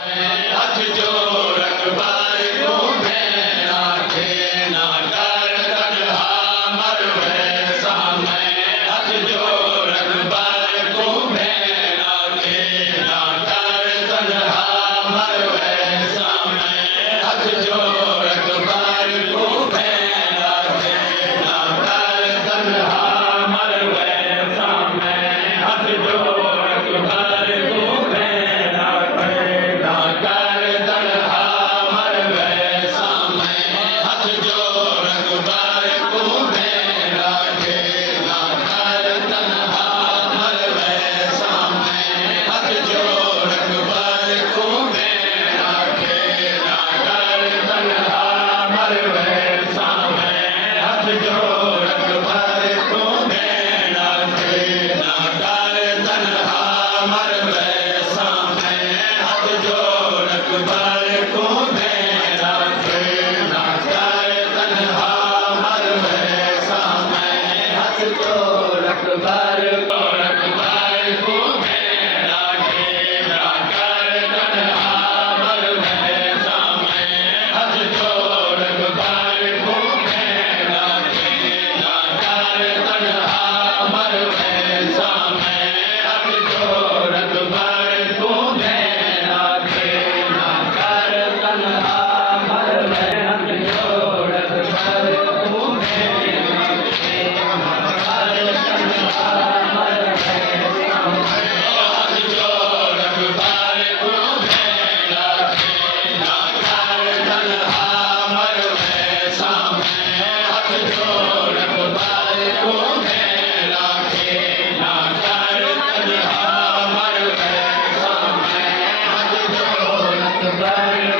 हथ जोड़ अकबर को भेड़ा के ना कर तन्हा मरवे सामे हथ जोड़ अकबर को भेड़ा के ना कर तन्हा मरवे सामे हथ जोड़ अकबर को भेड़ा के ना कर तन्हा मरवे सामे हथ जोड़ अकबर को भेड़ा के ना कर तन्हा मरवे सामे हथ जोड़ अकबर को भेड़ा के ना कर तन्हा मरवे सामे हथ जोड़ अकबर को भेड़ा के ना कर तन्हा मरवे सामे हथ जोड़ अकबर को भेड़ा के ना कर तन्हा मरवे सामे हथ जोड़ अकबर को भेड़ा के ना कर तन्हा मरवे सामे हथ जोड़ अकबर को भेड़ा के ना कर तन्हा मरवे सामे हथ जोड़ अकबर को भेड़ा के ना कर तन्हा मरवे सामे हथ जोड़ अकबर को भेड़ा के ना कर तन्हा मरवे हथ जोड़ अकबर को भेड़ा के ना कर तन्हा मरवे सामे हथ जोड़ अकबर को भेड़ा के ना कर तन्हा मरवे सामे हथ जोड़ अकबर को भेड़ा के ना कर तन्हा मरवे सामे हथ जोड़ अकबर